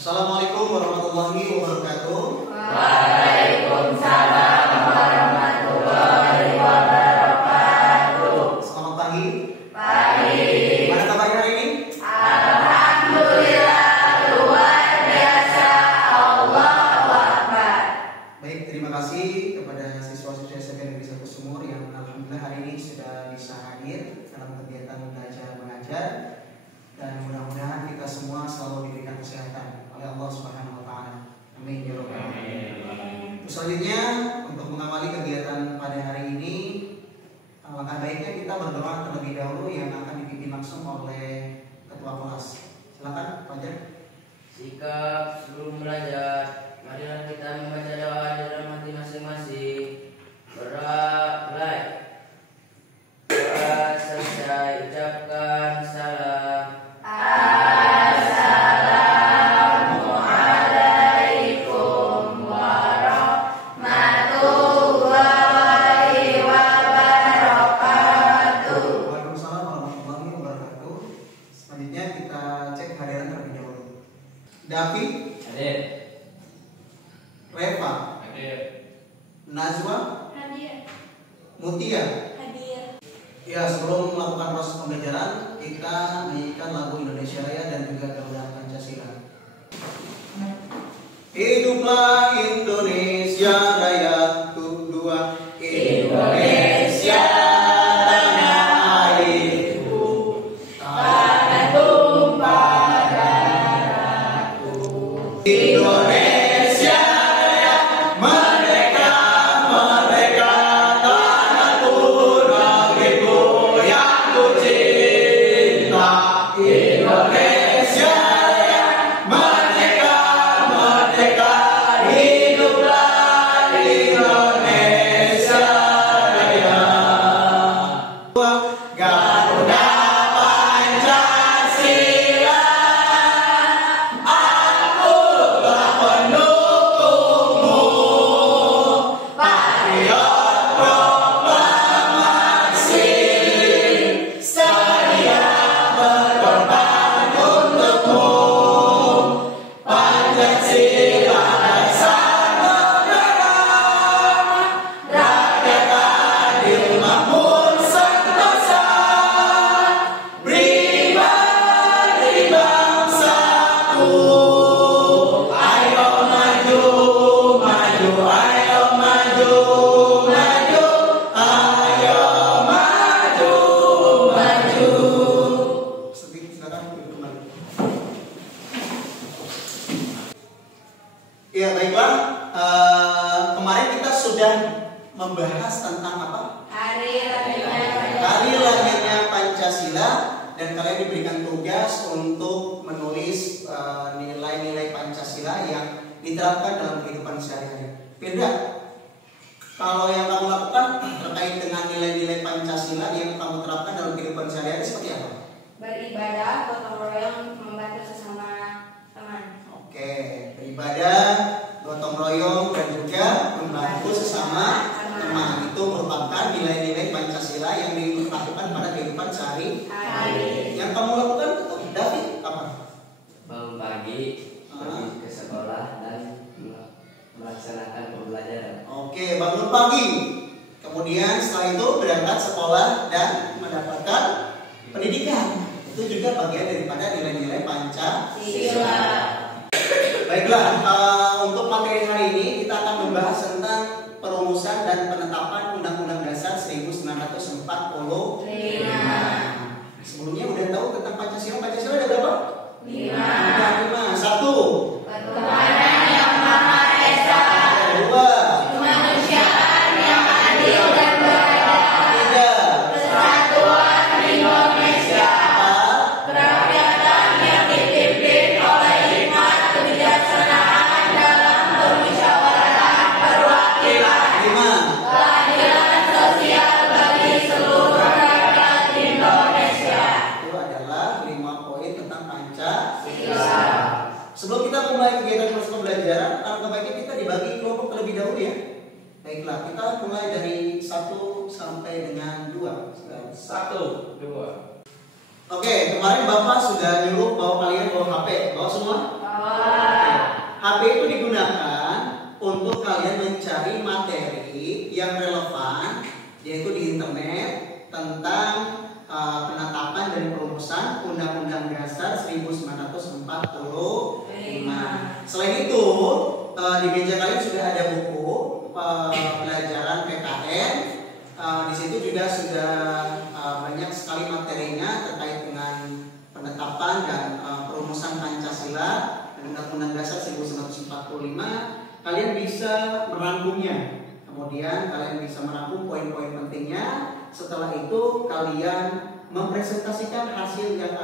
Assalamualaikum warahmatullahi wabarakatuh. Waalaikumsalam warahmatullahi wabarakatuh. Selamat pagi. Pagi. Gimana kabarnya hari ini? Alhamdulillah luar biasa. Allahu Akbar. Baik, terima kasih kepada siswa-siswi SMP Negeri 1 Sumur yang alhamdulillah hari ini sudah bisa hadir dalam kegiatan belajar mengajar, dan mudah-mudahan kita semua selalu diberikan kesehatan oleh Allah Subhanahu wa taala. Amin ya rabbal alamin. Selanjutnya, untuk mengawali kegiatan pada hari ini, langkah baiknya kita berdoa terlebih dahulu yang akan dipimpin langsung oleh ketua kelas. Silakan, Fajar. Sikap sebelum belajar, marilah kita membaca doa di dalam hati masing-masing. Mulai. Doa selesai, ucapkan salam. Assalamualaikum warahmatullahi wabarakatuh. Waalaikumsalam warahmatullahi wabarakatuh. Selanjutnya kita cek hadiran terlebih dahulu. David, Hadir. Reva, Hadir. Najwa, Hadir. Mutia. Hadir. Ya, sebelum melakukan proses pembelajaran, kita menyanyikan lagu Indonesia Raya dan juga Garuda Pancasila. Hiduplah Indonesia Raya, untuk dua Indonesia tanah airku, tanah tumpah darahku. Indonesia Raya, merdeka, merdeka, tanahku, negeriku yang ku cinta. Indonesia Raya, merdeka, merdeka, hiduplah Indonesia Raya. Garuda Pancasila, aku telah pendukungmu, patriot proklamasi, sedia berkorban untukmu. Pancasila dasar negara, rakyat adil makmur sentosa, pribadi bangsaku. Ayo maju, maju, ayo maju, maju, ayo maju, maju. Silakan duduk kembali. Ya, baiklah. Kemarin kita sudah membahas tentang apa? Hari lahirnya Hari lahirnya Pancasila, dan kalian diberikan tugas untuk menulis nilai-nilai Pancasila yang diterapkan dalam kehidupan sehari-hari. Firda, kalau yang kamu lakukan terkait dengan nilai-nilai Pancasila yang kamu terapkan dalam kehidupan sehari-hari seperti apa? beribadah, gotong royong, membantu sesama teman. Oke, beribadah, gotong royong, dan juga membantu sesama teman. Itu merupakan nilai-nilai Pancasila yang dilakukan pada kehidupan sehari-hari. Yang kamu lakukan itu, David, apa? Bangun pagi, pergi ke sekolah dan melaksanakan pembelajaran. Oke, bangun pagi. Kemudian setelah itu berangkat sekolah dan mendapatkan pendidikan. Itu juga bagian daripada nilai-nilai Pancasila. Baiklah, untuk materi hari ini kita akan membahas tentang perumusan dan penetapan Undang-Undang Dasar 1945. Sebelumnya udah tahu tentang Pancasila? Pancasila ada berapa? 5. Ada 5. 1. Ketuhanan yang Maha Esa, 2. kemanusiaan yang adil dan beradab, 3. kesatuan Indonesia, 4. kerakyatan yang dipimpin oleh hikmat kebijaksanaan dalam permusyawaratan perwakilan, 5. keadilan sosial bagi seluruh rakyat Indonesia. Itu adalah 5 poin tentang Pancasila. Sila. Sebelum kita mulai kegiatan proses pembelajaran, alangkah baiknya kita dibagi kelompok terlebih dahulu ya. Baiklah, kita mulai dari 1 sampai dengan 2. 1, 2. Oke, kemarin Bapak sudah nyuruh bahwa kalian bawa HP. Bawa semua? Bawa. HP itu digunakan untuk kalian mencari materi yang relevan, yaitu di internet, tentang penetapan dan perumusan Undang-Undang Dasar 1945. Selain itu, di meja kalian sudah ada buku pelajaran PKN. Di situ juga sudah banyak sekali materinya terkait dengan penetapan dan perumusan Pancasila dan Undang-Undang Dasar 1945. Kalian bisa merangkumnya. Kemudian kalian bisa merangkum poin-poin pentingnya. Setelah itu kalian mempresentasikan hasil yang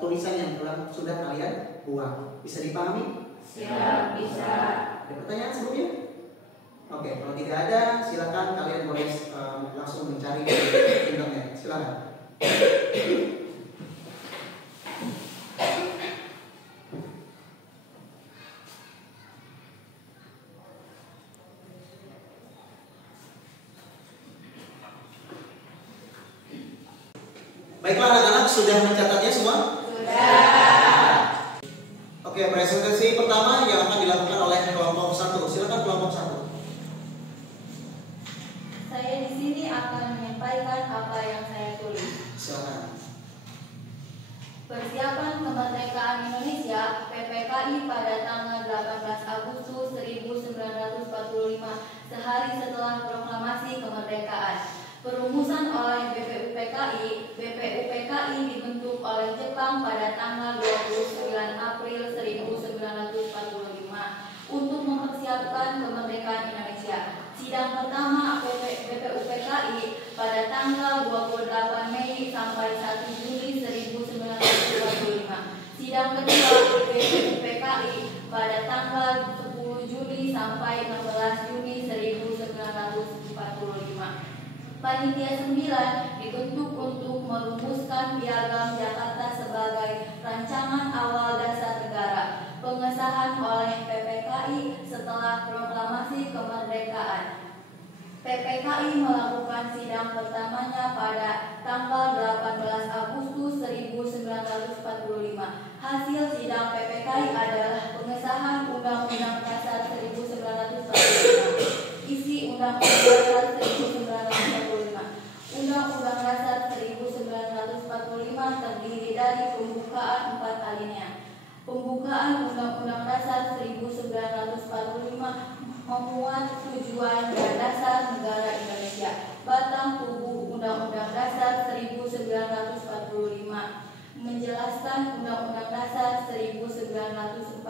tulisan yang sudah kalian buat. Bisa dipahami? Siap, bisa. Ada pertanyaan sebelumnya? Oke, kalau tidak ada, silakan kalian boleh langsung mencari di internet. Silakan. Baiklah anak-anak, sudah mencatatnya semua? Sudah. Oke, presentasi pertama yang akan dilakukan oleh kelompok 1. Silakan kelompok 1. Saya di sini akan menyampaikan apa yang saya tulis. Silakan. Persiapan kemerdekaan Indonesia PPKI pada tanggal 18 Agustus 1945, sehari setelah proklamasi kemerdekaan. Perumusan oleh BPUPKI dibentuk oleh Jepang pada tanggal 29 April 1945 untuk mempersiapkan kemerdekaan Indonesia. Sidang pertama BPUPKI pada tanggal 28 Mei sampai 1 Juli 1945. Sidang kedua BPUPKI pada tanggal 10 Juli sampai 16 Juni 1945. Panitia 9 dibentuk untuk merumuskan Piagam Jakarta sebagai rancangan awal dasar negara. Pengesahan oleh PPKI setelah proklamasi kemerdekaan. PPKI melakukan sidang pertamanya pada tanggal 18 Agustus 1945. Hasil sidang PPKI adalah pengesahan Undang-Undang Dasar 1945. Isi Undang-Undang Dasar 1945. Undang-Undang Dasar 1945 terdiri dari pembukaan 4 alinea. Pembukaan Undang-Undang Dasar 1945 memuat tujuan dan dasar negara Indonesia. Batang tubuh Undang-Undang Dasar 1945 menjelaskan Undang-Undang Dasar 1945.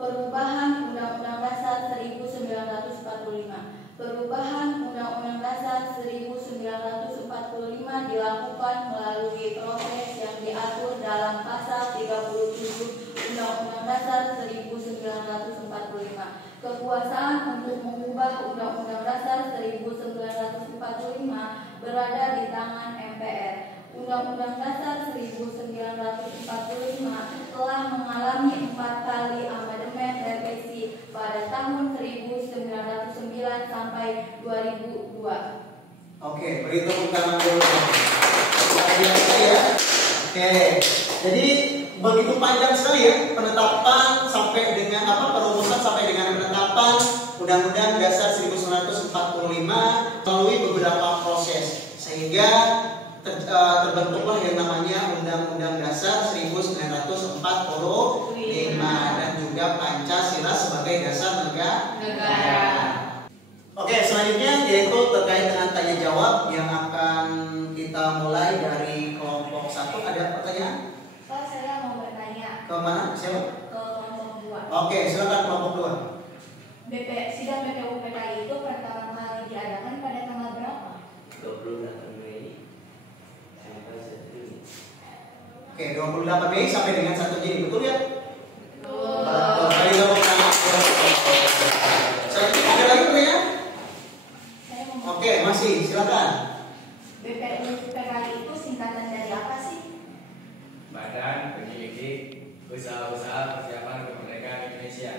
Perubahan Undang-Undang Dasar 1945. Perubahan Undang-Undang Dasar 1945 dilakukan melalui proses yang diatur dalam pasal 37 Undang-Undang Dasar 1945. Kekuasaan untuk mengubah Undang-Undang Dasar 1945 berada di tangan MPR. Undang-Undang Dasar 1945 telah mengalami 4 kali amandemen revisi pada tahun 1909 sampai 2002. Oke, beri tepuk tangan dulu. Luar biasa ya. Oke, jadi begitu panjang sekali ya penetapan sampai dengan perumusan sampai dengan penetapan Undang-Undang Dasar 1945 melalui beberapa proses sehingga terbentuklah yang namanya Undang-Undang Dasar 1945 dan juga Pancasila sebagai dasar negara. Oke, selanjutnya yaitu terkait dengan tanya jawab yang akan kita mulai dari kelompok 1. Ada pertanyaan? Pak, saya mau bertanya. Ke mana? Siapa? Ke kelompok 2. Oke, silakan kelompok 2. Sidang BPUPKI itu pertama kali diadakan pada tanggal berapa? 28 Mei sampai 1 Juni. Oke, 28 Mei sampai dengan 1 Juni, betul ya? Betul. Kali tepuk tangan. Selanjutnya ada lagi pertanyaan? Saya mau. Oke, masih silakan. BPUPKI itu singkatan dari apa sih? Badan Penyelidik Usaha-usaha Persiapan Kemerdekaan Indonesia.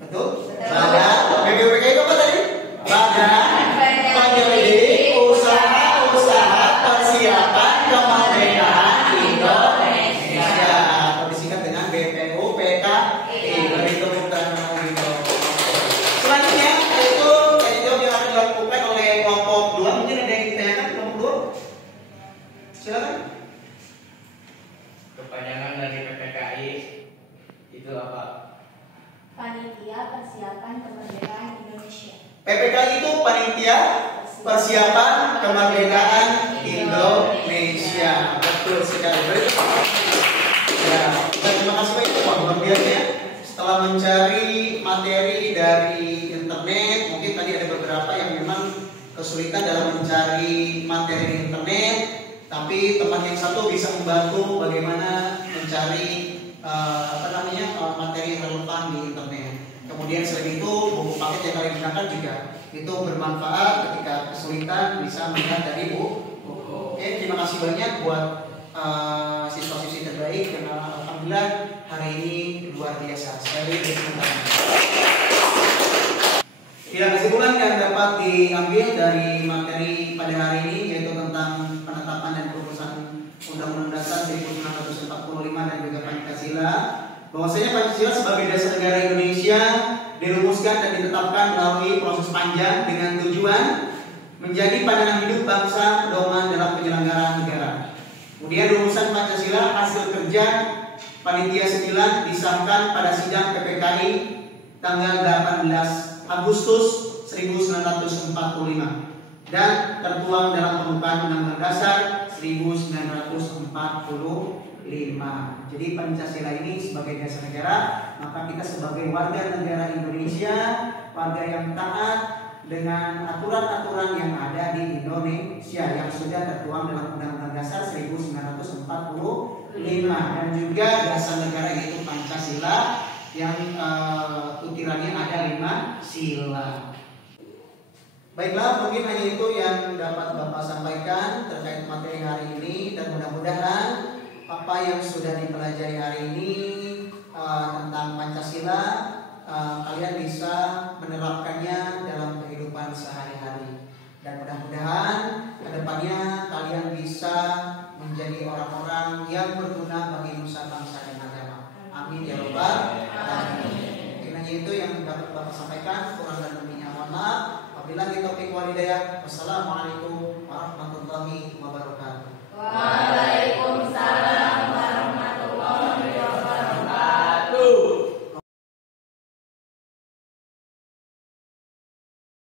Betul? Badan BPUPKI itu apa tadi? Badan Penyelidik Usaha-usaha Persiapan Kemerdekaan Indonesia. Atau disingkat dengan BPUPKI. Beri tepuk persiapan kemerdekaan Indonesia. Betul sekali. Ya, terima kasih banyak Pak. Luar biasa ya. Setelah mencari materi dari internet, mungkin tadi ada beberapa yang memang kesulitan dalam mencari materi di internet, tapi teman yang satu bisa membantu bagaimana mencari materi relevan di internet. Kemudian selain itu buku paket yang kalian gunakan juga itu bermanfaat ketika kesulitan bisa melihat dari buku. Oke, terima kasih banyak buat siswa-siswi terbaik karena alhamdulillah hari ini luar biasa. Sekali terima kasih. Ya, kesimpulan yang dapat diambil dari materi pada hari ini yaitu tentang penetapan dan perubahan Undang-Undang Dasar 1945 dan juga Pancasila. Bahwasanya Pancasila sebagai dasar negara Indonesia dirumuskan dan ditetapkan melalui proses panjang dengan tujuan menjadi pandangan hidup bangsa pedoman dalam penyelenggaraan negara. Kemudian rumusan Pancasila hasil kerja Panitia 9 disahkan pada sidang PPKI tanggal 18 Agustus 1945 dan tertuang dalam pembukaan Undang-Undang Dasar 1945. Jadi Pancasila ini sebagai dasar negara, maka kita sebagai warga negara Indonesia, warga yang taat dengan aturan-aturan yang ada di Indonesia yang sudah tertuang dalam Undang-Undang Dasar 1945 dan juga dasar negara yaitu Pancasila yang utirannya ada 5 sila. Baiklah, mungkin hanya itu yang dapat Bapak sampaikan terkait materi hari ini dan mudah-mudahan apa yang sudah dipelajari hari ini tentang Pancasila kalian bisa menerapkannya dalam kehidupan sehari-hari dan mudah-mudahan kedepannya kalian bisa menjadi orang-orang yang berguna bagi nusa bangsa dan agama. Amin ya rabbal alamin. Mungkin hanya itu yang dapat Bapak sampaikan. Kurang dan lebihnya mohon maaf. Wabillahi taufiq wal hidayah. Wassalamualaikum